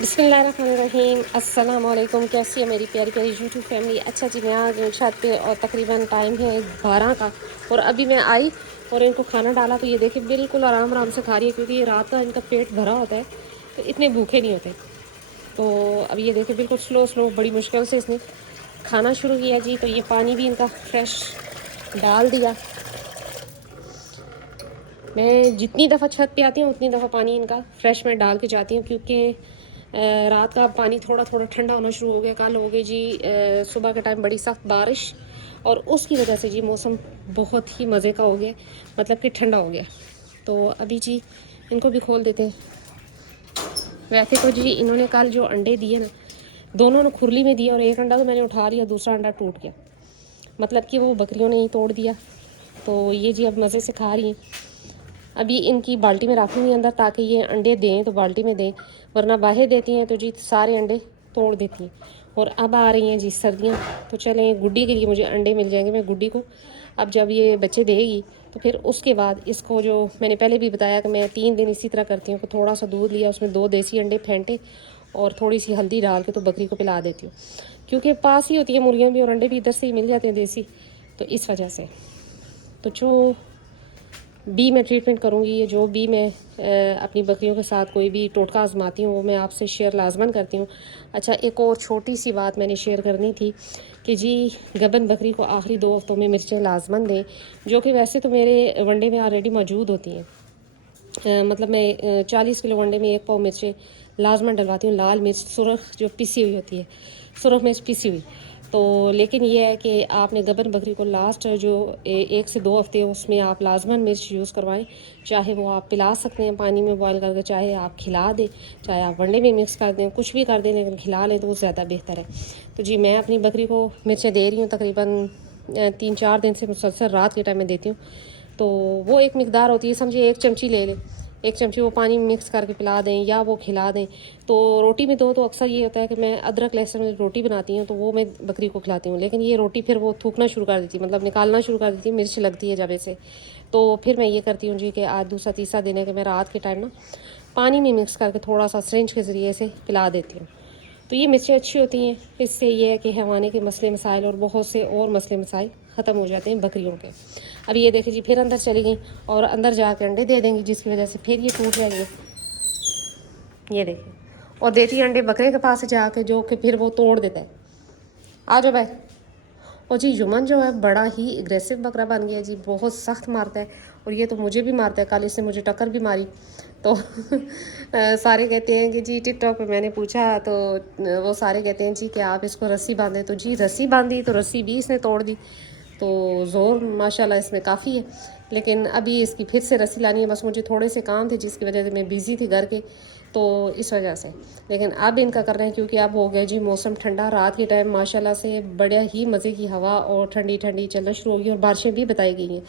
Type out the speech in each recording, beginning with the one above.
बिस्मिल्लाहिर्रहमानिर्रहीम। अस्सलाम वालेकुम। कैसी है मेरी प्यारी प्यारी यूट्यूब फैमिली। अच्छा जी, मैं आ गई हूँ छत पे और तकरीबन टाइम है 12 का। और अभी मैं आई और इनको खाना डाला तो ये देखिए बिल्कुल आराम आराम से खा रही है, क्योंकि ये रात का इनका पेट भरा होता है तो इतने भूखे नहीं होते। तो अभी ये देखिए बिल्कुल स्लो स्लो बड़ी मुश्किल से इसने खाना शुरू किया जी। तो ये पानी भी इनका फ्रेश डाल दिया। मैं जितनी दफ़ा छत पे आती हूँ उतनी दफ़ा पानी इनका फ्रेश में डाल के जाती हूँ, क्योंकि रात का पानी थोड़ा थोड़ा ठंडा होना शुरू हो गया। कल हो गई जी सुबह के टाइम बड़ी सख्त बारिश, और उसकी वजह से जी मौसम बहुत ही मज़े का हो गया, मतलब कि ठंडा हो गया। तो अभी जी इनको भी खोल देते हैं। वैसे तो जी इन्होंने कल जो अंडे दिए ना, दोनों ने खुरली में दिया, और एक अंडा तो मैंने उठा लिया, दूसरा अंडा टूट गया, मतलब कि वो बकरियों ने ही तोड़ दिया। तो ये जी अब मज़े से खा रही हैं। अभी इनकी बाल्टी में रखूँगी अंदर, ताकि ये अंडे दें तो बाल्टी में दें, वरना बाहर देती हैं तो जी सारे अंडे तोड़ देती हैं। और अब आ रही हैं जी सर्दियाँ, तो चलें गुड्डी के लिए मुझे अंडे मिल जाएंगे। मैं गुड्डी को अब जब ये बच्चे देगी तो फिर उसके बाद इसको, जो मैंने पहले भी बताया कि मैं 3 दिन इसी तरह करती हूँ कि थोड़ा सा दूध लिया, उसमें 2 देसी अंडे फेंटे और थोड़ी सी हल्दी डाल के तो बकरी को पिला देती हूँ, क्योंकि पास ही होती है मुर्गियाँ भी और अंडे भी इधर से ही मिल जाते हैं देसी, तो इस वजह से। तो जो भी मैं ट्रीटमेंट करूँगी, ये जो भी मैं अपनी बकरियों के साथ कोई भी टोटका आजमाती हूँ वो मैं आपसे शेयर लाजमन करती हूँ। अच्छा, एक और छोटी सी बात मैंने शेयर करनी थी कि जी गबन बकरी को आखिरी 2 हफ्तों में मिर्चें लाजमन दें, जो कि वैसे तो मेरे वनडे में ऑलरेडी मौजूद होती हैं। मतलब मैं 40 किलो वनडे में 1 पाव मिर्चें लाजमन डलवाती हूँ। लाल मिर्च सुरख जो पिसी हुई होती है, सुरख मिर्च पिसी हुई। तो लेकिन ये है कि आपने गबन बकरी को लास्ट जो 1 से 2 हफ्ते उसमें आप लाजमन मिर्च यूज़ करवाएं। चाहे वो आप पिला सकते हैं पानी में बॉयल करके, चाहे आप खिला दें, चाहे आप वनडे में मिक्स कर दें, कुछ भी कर दें, लेकिन खिला लें तो वो ज़्यादा बेहतर है। तो जी मैं अपनी बकरी को मिर्चें दे रही हूँ तकरीबन 3-4 दिन से मुसलसल रात के टाइम में देती हूँ। तो वो एक मिकदार होती है, समझिए 1 चमची ले लें, 1 चमची वो पानी में मिक्स करके पिला दें या वो खिला दें। तो रोटी में दो तो अक्सर ये होता है कि मैं अदरक लहसुन में रोटी बनाती हूँ तो वो मैं बकरी को खिलाती हूँ, लेकिन ये रोटी फिर वो थूकना शुरू कर देती है, मतलब निकालना शुरू कर देती है, मिर्च लगती है जब ऐसे। तो फिर मैं ये करती हूँ जी कि आज दूसरा तीसरा दिन है कि मैं रात के टाइम ना पानी में मिक्स करके थोड़ा सा सिरिंज के ज़रिए से पिला देती हूँ। तो ये मिर्चें अच्छी होती हैं, इससे ये है कि हैवाने के मसले मसाइल और बहुत से और मसले मसाइल ख़त्म हो जाते हैं बकरियों के। अब ये देखिए जी फिर अंदर चली गई और अंदर जाके अंडे दे देंगी, जिसकी वजह से फिर ये टूट जाएंगे। ये देखिए, और देती अंडे बकरे के पास जाके, जो कि फिर वो तोड़ देता है। आ जाओ भाई। और जी युमन जो है बड़ा ही एग्रेसिव बकरा बन गया जी, बहुत सख्त मारता है, और ये तो मुझे भी मारता है। कल इसने मुझे टक्कर भी मारी। तो सारे कहते हैं कि जी टिकटॉक पे मैंने पूछा तो वो सारे कहते हैं जी कि आप इसको रस्सी बांधे, तो जी रस्सी बांधी तो रस्सी भी इसने तोड़ दी। तो ज़ोर माशाल्लाह इसमें काफ़ी है, लेकिन अभी इसकी फिर से रस्सी लानी है। बस मुझे थोड़े से काम थे जिसकी वजह से मैं बिज़ी थी घर के, तो इस वजह से। लेकिन अब इनका कर रहे हैं, क्योंकि अब हो गया जी मौसम ठंडा। रात के टाइम माशाल्लाह से बड़ा ही मज़े की हवा और ठंडी ठंडी चलना शुरू होगी, और बारिशें भी बताई गई हैं।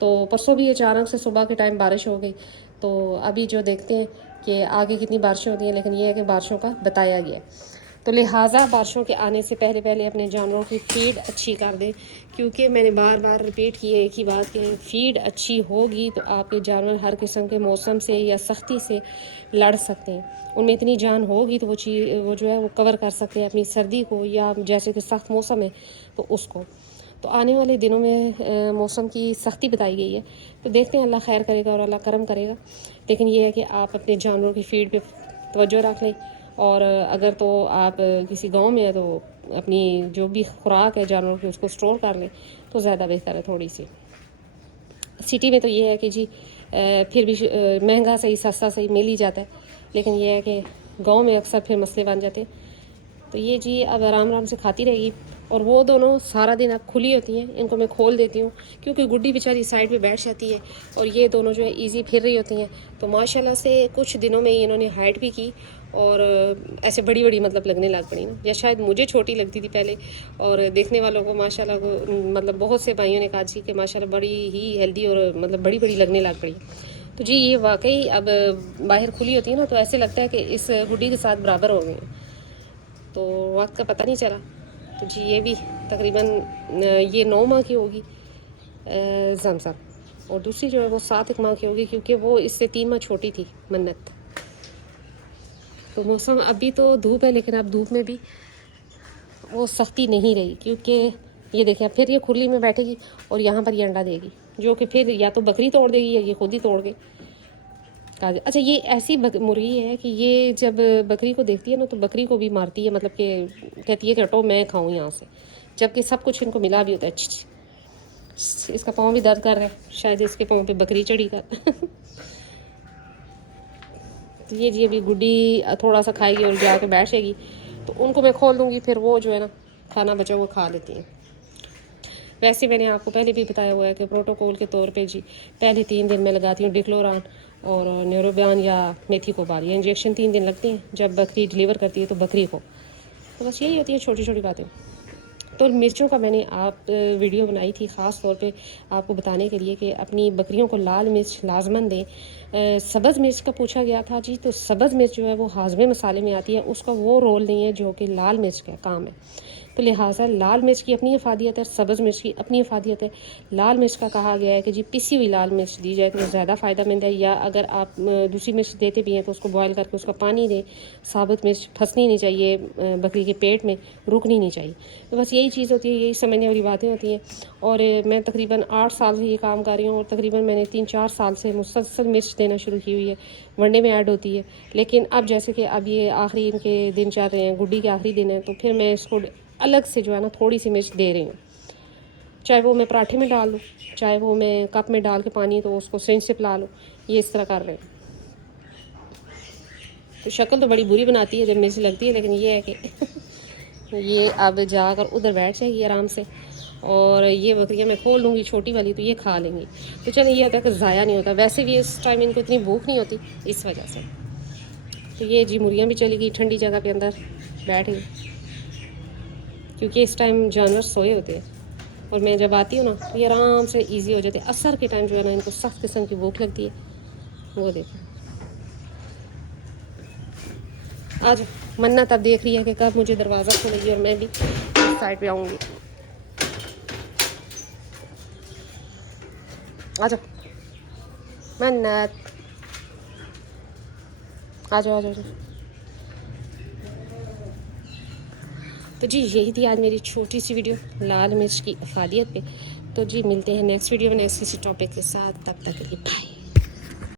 तो परसों भी अचानक से सुबह के टाइम बारिश हो गई। तो अभी जो देखते हैं कि आगे कितनी बारिशें होती हैं, लेकिन ये है कि बारिशों का बताया गया है। तो लिहाजा बारिशों के आने से पहले पहले अपने जानवरों की फ़ीड अच्छी कर दें, क्योंकि मैंने बार बार रिपीट की है एक ही बात कि फ़ीड अच्छी होगी तो आपके जानवर हर किस्म के मौसम से या सख्ती से लड़ सकते हैं। उनमें इतनी जान होगी तो वो जो है वो कवर कर सकते हैं अपनी सर्दी को, या जैसे कि सख्त मौसम है तो उसको। तो आने वाले दिनों में मौसम की सख्ती बताई गई है, तो देखते हैं, अल्लाह खैर करेगा और अल्लाह करम करेगा। लेकिन ये है कि आप अपने जानवरों की फ़ीड पे तवज्जो रख लें, और अगर तो आप किसी गांव में है तो अपनी जो भी खुराक है जानवरों की उसको स्टोर कर लें तो ज़्यादा बेहतर है थोड़ी सी। सिटी में तो ये है कि जी फिर भी महंगा सही सस्ता सही मिल ही जाता है, लेकिन ये है कि गांव में अक्सर फिर मसले बन जाते हैं। तो ये जी अब आराम आराम से खाती रहेगी, और वो दोनों सारा दिन अब खुली होती हैं, इनको मैं खोल देती हूँ क्योंकि गुड्डी बेचारी साइड पे बैठ जाती है, और ये दोनों जो है इजी फिर रही होती हैं। तो माशाल्लाह से कुछ दिनों में ही इन्होंने हाइट भी की, और ऐसे बड़ी बड़ी मतलब लगने लग पड़ी ना, या शायद मुझे छोटी लगती थी पहले, और देखने वालों को माशाल्लाह को मतलब बहुत से भाइयों ने कहा जी कि माशाल्लाह बड़ी ही हेल्दी और मतलब बड़ी बड़ी लगने लग पड़ी। तो जी ये वाकई अब बाहर खुली होती है ना, तो ऐसे लगता है कि इस गुड्डी के साथ बराबर हो गई, तो वक्त का पता नहीं चला। तो जी ये भी तकरीबन ये 9 माह की होगी जमज़म, और दूसरी जो है वो 7 माह की होगी, क्योंकि वो इससे 3 माह छोटी थी मन्नत। تو موسم ابھی تو دھوپ ہے لیکن اب دھوپ میں بھی وہ سختی نہیں رہی، کیونکہ یہ دیکھیں پھر یہ کھلی میں بیٹھے گی اور یہاں پر یہ انڈا دے گی، جو کہ پھر یا تو بکری توڑ دے گی یا یہ خود ہی توڑ کے اچھا یہ ایسی مرغی ہے کہ یہ جب بکری کو دیکھتی ہے نا تو بکری کو بھی مارتی ہے، مطلب کہ کہتی ہے کہ ہٹو میں کھاؤں یہاں سے، جبکہ سب کچھ ان کو ملا بھی ہوتا ہے۔ اس کا پاؤں بھی درد کر رہا ہے، شاید اس کے پاؤں پہ بکری چڑھی کر تو یہ جی ابھی گڈی تھوڑا سا کھائے گی اور جا کے بیٹھے گی تو ان کو میں کھول دوں گی، پھر وہ جو ہے نا کھانا بچا وہ کھا لیتی ہیں۔ ویسے میں نے آپ کو پہلے بھی بتایا ہوا ہے کہ پروٹوکول کے طور پہ جی پہلے 3 دن میں لگاتی ہوں ڈکلوران اور نیوروبیان یا میتھی کو بال، یہ انجیکشن 3 دن لگتے ہیں جب بکری ڈلیور کرتی ہے تو بکری کو۔ تو بس یہی ہوتی ہے چھوٹی چھوٹی باتیں۔ تو مرچوں کا میں نے ویڈیو بنائی تھی خاص طور پہ آپ کو بتانے کے لیے کہ اپنی بکریوں کو لال مرچ لازماً دیں۔ سبز مرچ کا پوچھا گیا تھا جی، تو سبز مرچ جو ہے وہ ہاضمے مسالے میں آتی ہے، اس کا وہ رول نہیں ہے جو کہ لال مرچ کا کام ہے، تو لہٰذا لال مرچ کی اپنی افادیت ہے، سبز مرچ کی اپنی افادیت ہے۔ لال مرچ کا کہا گیا ہے کہ جی پسی ہوئی لال مرچ دی جائے تو زیادہ فائدہ مند ہے، یا اگر آپ دوسری مرچ دیتے بھی ہیں تو اس کو بوائل کر کے اس کا پانی دیں۔ ثابت مرچ پھنسنی نہیں چاہیے بکری کے پیٹ میں، رکنی نہیں چاہیے۔ تو بس یہی چیز ہوتی ہے، یہی سمجھنے والی باتیں ہوتی ہیں۔ اور میں تقریباً 8 سال سے یہ کام کر رہی ہوں، اور تقریباً میں نے 3-4 سال سے مسلسل مرچ دینا شروع کی ہوئی ہے، ونڈے میں ایڈ ہوتی ہے۔ لیکن اب جیسے کہ اب یہ آخری ان کے دن چل رہے ہیں، گڈی کے آخری دن ہیں، تو پھر میں اس کو الگ سے جو ہے نا تھوڑی سی مرچ دے رہی ہوں، چاہے وہ میں پراٹھے میں ڈال لوں، چاہے وہ میں کپ میں ڈال کے پانی تو اس کو سرنج سے پلا لوں، یہ اس طرح کر رہے ہیں۔ تو شکل تو بڑی بری بناتی ہے جب مرچ لگتی ہے، لیکن یہ ہے کہ یہ اب جا کر ادھر بیٹھ جائے گی آرام سے، اور یہ بکریاں میں کھول دوں گی چھوٹی والی تو یہ کھا لیں گی۔ تو چلیں یہ ہوتا ہے کہ ضائع نہیں ہوتا، ویسے بھی اس ٹائم ان کو اتنی بھوک نہیں ہوتی اس وجہ سے۔ تو یہ جی مرغیاں بھی چلی گئی ٹھنڈی جگہ پہ اندر بیٹھ گئی، کیونکہ اس ٹائم جانور سوئے ہوتے ہیں، اور میں جب آتی ہوں نا تو یہ آرام سے ایزی ہو جاتے ہیں۔ عصر کے ٹائم جو ہے نا ان کو سخت قسم کی بھوک لگتی ہے، وہ دیکھیں آج منت اب دیکھ رہی ہے کہ کب مجھے دروازہ کھولے گی اور میں بھی اس سائڈ پہ آؤں گی۔ آ جاؤ منت، آ جاؤ آ جاؤ۔ تو جی یہی تھی آج میری چھوٹی سی ویڈیو لال مرچ کی افادیت پہ۔ تو جی ملتے ہیں نیکسٹ ویڈیو میں نیکسٹ کسی ٹاپک کے ساتھ، تب تک کے لیے بائے۔